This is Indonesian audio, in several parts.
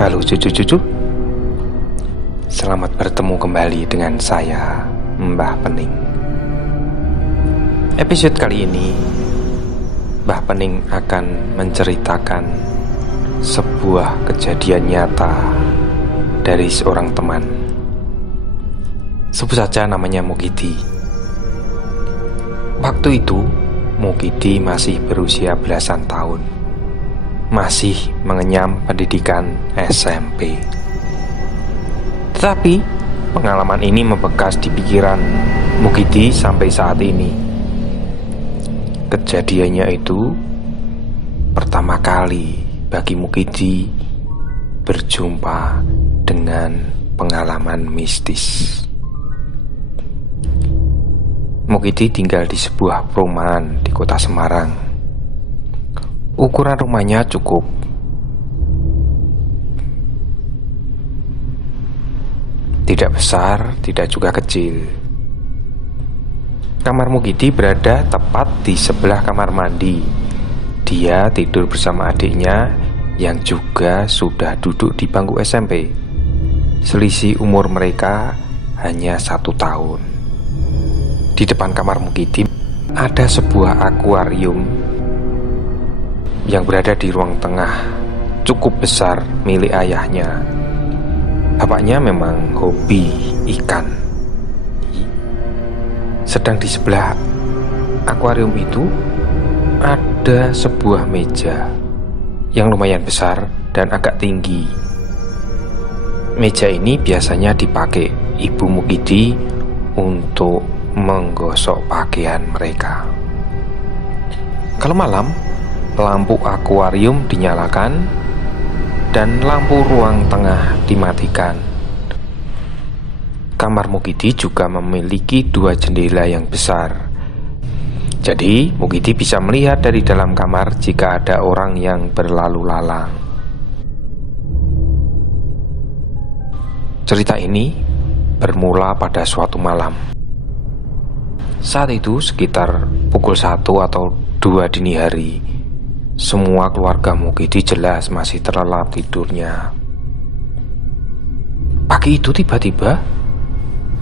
Halo cucu-cucu, selamat bertemu kembali dengan saya, Mbah Pening. Episode kali ini, Mbah Pening akan menceritakan sebuah kejadian nyata dari seorang teman. Sebut saja namanya Mukidi. Waktu itu, Mukidi masih berusia belasan tahun, masih mengenyam pendidikan SMP. Tetapi pengalaman ini membekas di pikiran Mukidi sampai saat ini. Kejadiannya itu pertama kali bagi Mukidi berjumpa dengan pengalaman mistis. Mukidi tinggal di sebuah perumahan di kota Semarang. Ukuran rumahnya cukup. Tidak besar, tidak juga kecil. Kamar Mukidi berada tepat di sebelah kamar mandi. Dia tidur bersama adiknya yang juga sudah duduk di bangku SMP. Selisih umur mereka hanya 1 tahun. Di depan kamar Mukidi ada sebuah akuarium yang berada di ruang tengah, cukup besar, milik ayahnya. Bapaknya memang hobi ikan. Sedang di sebelah akuarium itu ada sebuah meja yang lumayan besar dan agak tinggi. Meja ini biasanya dipakai ibu Mukidi untuk menggosok pakaian mereka. Kalau malam, lampu akuarium dinyalakan dan lampu ruang tengah dimatikan. Kamar Mukidi juga memiliki 2 jendela yang besar. Jadi Mukidi bisa melihat dari dalam kamar jika ada orang yang berlalu lalang. Cerita ini bermula pada suatu malam. Saat itu sekitar pukul 1 atau 2 dini hari. Semua keluarga Mukidi jelas masih terlelap tidurnya. Pagi itu tiba-tiba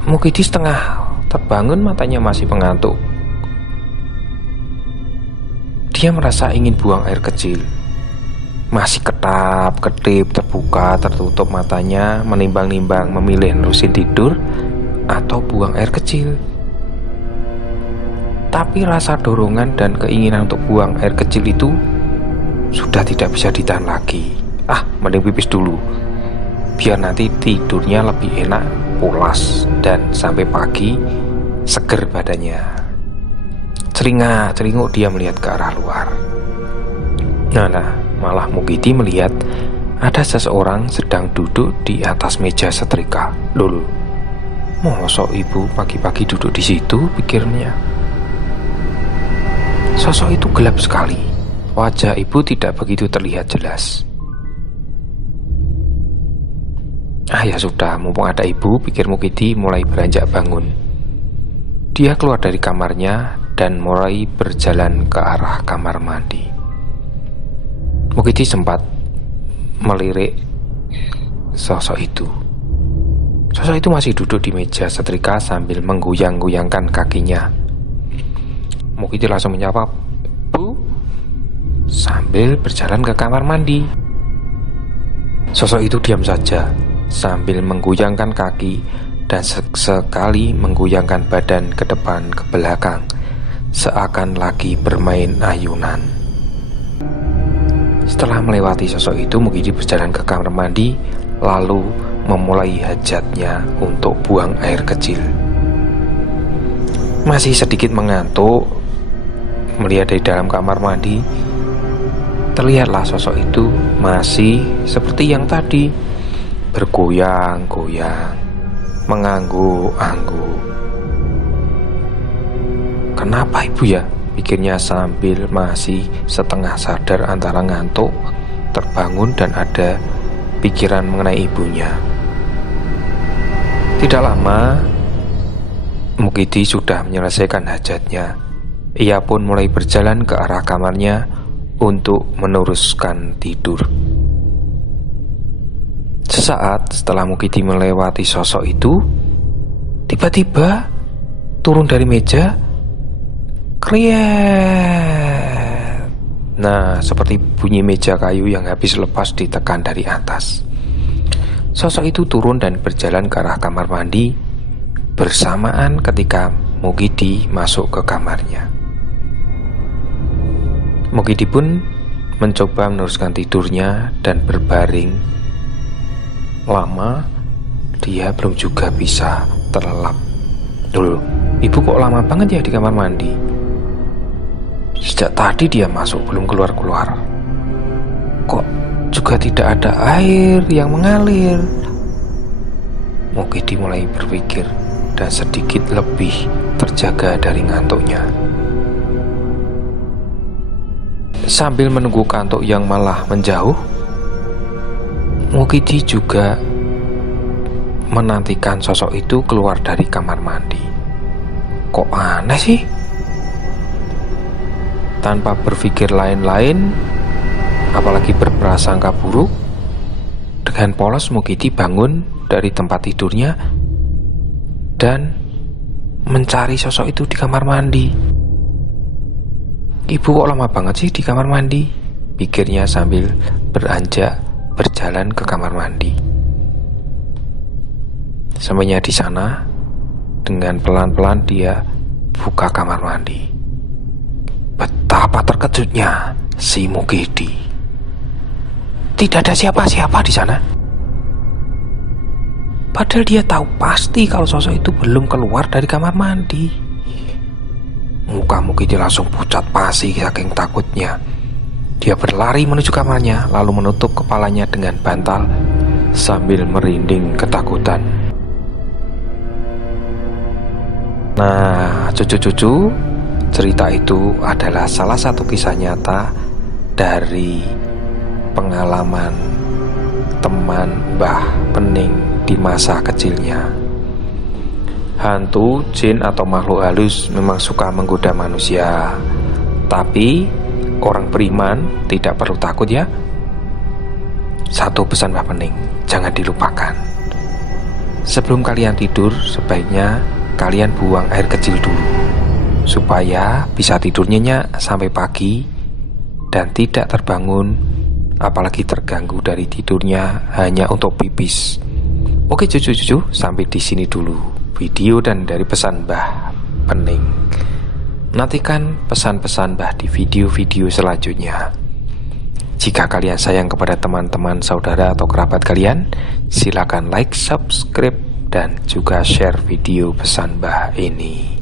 Mukidi setengah terbangun, matanya masih mengantuk. Dia merasa ingin buang air kecil. Masih ketap-ketip, terbuka, tertutup matanya, menimbang-nimbang memilih nerusin tidur atau buang air kecil. Tapi rasa dorongan dan keinginan untuk buang air kecil itu sudah tidak bisa ditahan lagi. Mending pipis dulu, biar nanti tidurnya lebih enak, pulas, dan sampai pagi seger badannya. Celingak-celinguk dia melihat ke arah luar. Malah Mukidi melihat ada seseorang sedang duduk di atas meja setrika. Loh, mosok ibu pagi-pagi duduk di situ, pikirnya. Sosok itu gelap sekali. Wajah ibu tidak begitu terlihat jelas. Ya sudah, mumpung ada ibu, pikir Mukidi, mulai beranjak bangun. Dia keluar dari kamarnya dan mulai berjalan ke arah kamar mandi. Mukidi sempat melirik sosok itu. Sosok itu masih duduk di meja setrika sambil menggoyang-goyangkan kakinya. Mukidi langsung menyapa, "Bu," sambil berjalan ke kamar mandi. Sosok itu diam saja sambil menggoyangkan kaki dan sekali menggoyangkan badan ke depan ke belakang, seakan lagi bermain ayunan. Setelah melewati sosok itu, Mukidi berjalan ke kamar mandi lalu memulai hajatnya untuk buang air kecil. Masih sedikit mengantuk, melihat dari dalam kamar mandi, terlihatlah sosok itu masih seperti yang tadi, bergoyang-goyang, mengangguk-angguk. Kenapa ibu ya? Pikirnya sambil masih setengah sadar antara ngantuk, terbangun, dan ada pikiran mengenai ibunya. Tidak lama, Mukidi sudah menyelesaikan hajatnya. Ia pun mulai berjalan ke arah kamarnya untuk meneruskan tidur. Sesaat setelah Mukidi melewati sosok itu, tiba-tiba turun dari meja, kriet. Nah, seperti bunyi meja kayu yang habis lepas ditekan dari atas. Sosok itu turun dan berjalan ke arah kamar mandi bersamaan ketika Mukidi masuk ke kamarnya. Mukidi pun mencoba meneruskan tidurnya dan berbaring. Lama, dia belum juga bisa terlelap. Dulu, ibu kok lama banget ya di kamar mandi? Sejak tadi dia masuk belum keluar-keluar. Kok juga tidak ada air yang mengalir? Mukidi mulai berpikir dan sedikit lebih terjaga dari ngantuknya. Sambil menunggu kantuk yang malah menjauh, Mukidi juga menantikan sosok itu keluar dari kamar mandi. Kok aneh sih? Tanpa berpikir lain-lain, apalagi berprasangka buruk, dengan polos Mukidi bangun dari tempat tidurnya dan mencari sosok itu di kamar mandi. Ibu kok lama banget sih di kamar mandi? Pikirnya sambil beranjak berjalan ke kamar mandi. Sampainya di sana, dengan pelan-pelan dia buka kamar mandi. Betapa terkejutnya si Mukidi. Tidak ada siapa-siapa di sana. Padahal dia tahu pasti kalau sosok itu belum keluar dari kamar mandi. Muka Mukidi langsung pucat pasi saking takutnya. Dia berlari menuju kamarnya, lalu menutup kepalanya dengan bantal sambil merinding ketakutan. Nah, cucu-cucu, cerita itu adalah salah satu kisah nyata dari pengalaman teman Mbah Pening di masa kecilnya. Hantu, jin, atau makhluk halus memang suka menggoda manusia. Tapi orang beriman tidak perlu takut ya. Satu pesan Mbah Pening, jangan dilupakan. Sebelum kalian tidur, sebaiknya kalian buang air kecil dulu, supaya bisa tidur nyenyak sampai pagi dan tidak terbangun, apalagi terganggu dari tidurnya hanya untuk pipis. Oke cucu-cucu, sampai di sini dulu video dan dari pesan Mbah Pening. Nantikan pesan-pesan Mbah di video-video selanjutnya. Jika kalian sayang kepada teman-teman, saudara, atau kerabat kalian, silakan like, subscribe, dan juga share video pesan Mbah ini.